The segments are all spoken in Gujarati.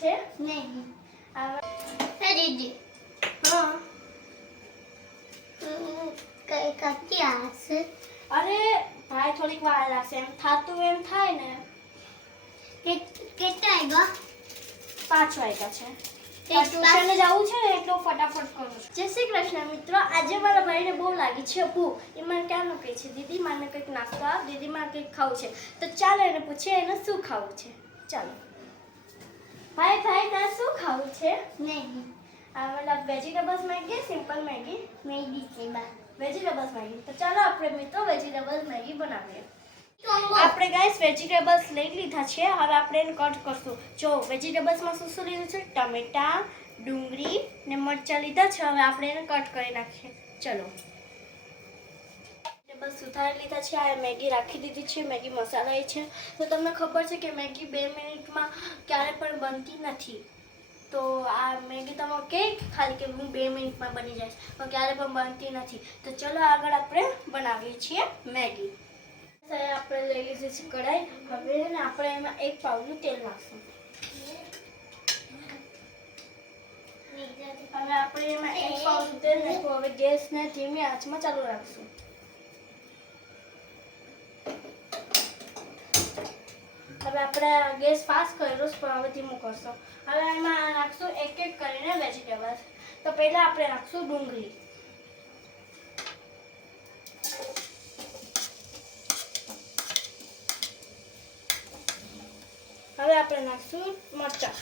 છે? નહીં. દીદી હા. કઈ કતી આવશે? અરે ભાઈ થોડીક વાર લાગશે, એમ થાતું એમ થાય ને. કેટલા આવ્યા? 5 વાગ્યા છે. ટ્યુશને જવું છે ને એટલે ફટાફટ કરું છું. જય શ્રી કૃષ્ણ મિત્રો. આજે મારા ભાઈને બહુ લાગી છે ભૂખ. એ મને ક્યાંનું કહે છે, દીદી મને કંઈક નાસ્તો આપ, દીદી મારે કંઈક ખાવું છે. તો ચાલો એને પૂછીએ એને શું ખાવું છે. ચાલો ભાઈ તારે શું ખાવું છે? મેગી. મતલબ vegetables Maggi, simple Maggi? Maggi છે બા. Vegetables Maggi. તો ચાલો આપણે મિત્રો વેજીટેબલ્સ મેગી બનાવીએ. આપણે ગાઈસ વેજીટેબલ્સ લઈ લીધા છે. હવે આપણે એને કટ કરશું. જો વેજીટેબલ્સમાં શું શું લીધું છે? ટમેટા, ડુંગળી ને મરચાં લીધા છે. હવે આપણે એને કટ કરી નાખીએ. ચલો વેજીટેબલ્સ સુધારી લીધા છે. આ મેગી રાખી દીધી છે. મેગી મસાલા એ છે. તો તમને ખબર છે કે મેગી 2 મિનિટમાં ક્યારે પણ બનતી નથી. તો આ મેગી તમે કે ખાલી કે હું 2 મિનિટમાં બની જાય પણ ક્યારે પણ બનતી નથી. તો ચલો આગળ આપણે બનાવીએ છીએ મેગી. આપણે લઈ લીધી છે કઢાઈ. હવે આપણે એમાં 1 પાવનું તેલ નાખશું. હવે આપણે એમાં 1 પાવનું તેલ નાખ્યું. હવે ગેસને ધીમી આંચમાં ચાલુ રાખશું. હવે આપણે ગેસ ફાસ્ટ કર્યો પણ હવે ધીમું કરશું. હવે એમાં નાખશું એક એક કરીને વેજીટેબલ્સ. તો પહેલા આપણે નાખશું ડુંગળી. હવે આપણે નાખશું મરચાં.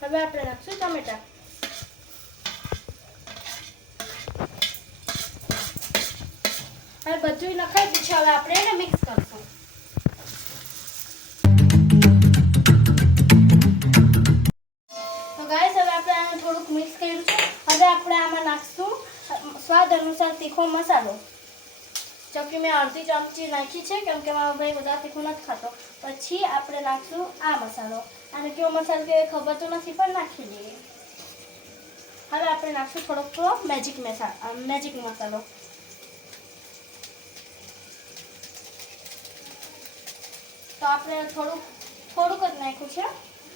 હવે આપણે નાખશું ટમેટા. હવે બધું નખાઈ દીધું છે. હવે આપણે એને મિક્સ કરશું. તો ગાઈસ હવે આપણે આને થોડુંક મિક્સ કર્યું છે. હવે આપણે આમાં નાખશું સ્વાદ અનુસાર તીખો મસાલો. જો કે મેં અડધી ચમચી નાખી છે કેમ કે મારો ભાઈ વધારે તીખું નથી ખાતો. પછી આપણે નાખશું આ મસાલો. આને કેવો મસાલો કે ખબર તો નથી પણ નાખી દઈએ. હવે આપણે નાખશું થોડોક મેજિક મસાલો. તો આપણે થોડુંક જ નાખ્યું છે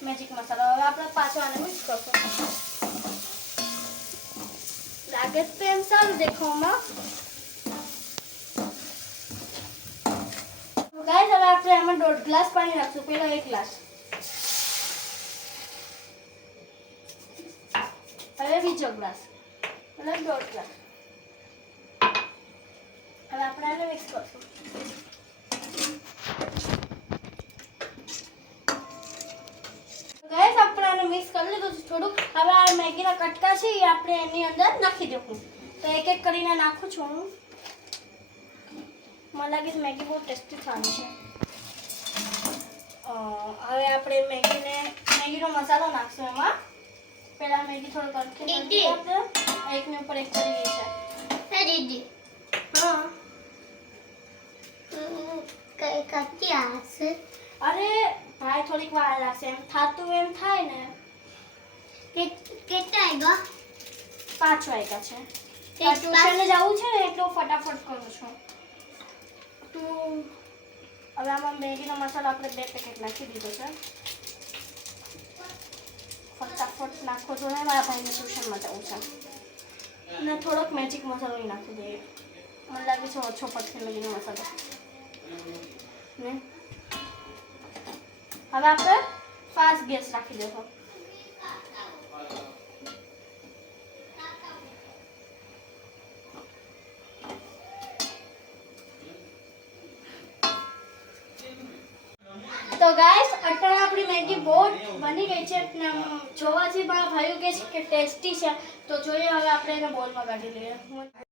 મેજિક મસાલો. હવે આપણે પાછો આને મિક્સ કરશું. લાગે તો એમ સારું દેખાવામાં. ગાઈસ હવે આપણે આમાં 1.5 ગ્લાસ પાણી નાખશું. પહેલા 1 ગ્લાસ, હવે બીજો ગ્લાસ, મતલબ 1.5 ગ્લાસ. હવે આપણે આને મિક્સ કરશું. ગાઈસ આપણે આને મિક્સ કરી લીધું છે થોડુંક. હવે આ મેગીના કટકા છે એ આપણે એની અંદર નાખી દઉં. તો એક એક કરીને નાખું છું હું. મને લાગે છે મેગી બહુ ટેસ્ટી થવાની છે. હવે આપણે મેગીનો મસાલો નાખશું એમાં. પહેલા મેગી થોડો કટકી એકની ઉપર એક કરી ગઈ છે. દીદી હા કઈ કતી આવશે? અરે ભાઈ થોડીક વાર લાગશે, એમ થાતું એમ થાય ને. કેટલા આવ્યા? 5 વાગ્યા છે. ટ્યુશને જવું છે ને એટલે ફટાફટ કરું છું. હવે આમાં મેગીનો મસાલો આપણે 2 પેકેટ નાખી દીધો છે. ફટાફટ નાખો તો ને મારા ભાઈને ટ્યુશનમાં જવું છે. અને થોડોક મેજિક મસાલો નાખી દઈએ. મને લાગે છે ઓછો પડશે મેગીનો મસાલો ને. હવે આપણે ફાસ્ટ ગેસ રાખી દઈશું. તો ગાઈસ અત્યારે આપણી મેગી બહુ બની ગઈ છે. જોવાથી મારા ભાઈઓ કહે છે કે ટેસ્ટી છે. તો જોઈએ હવે આપણે એને બોલમાં કાઢી લઈએ.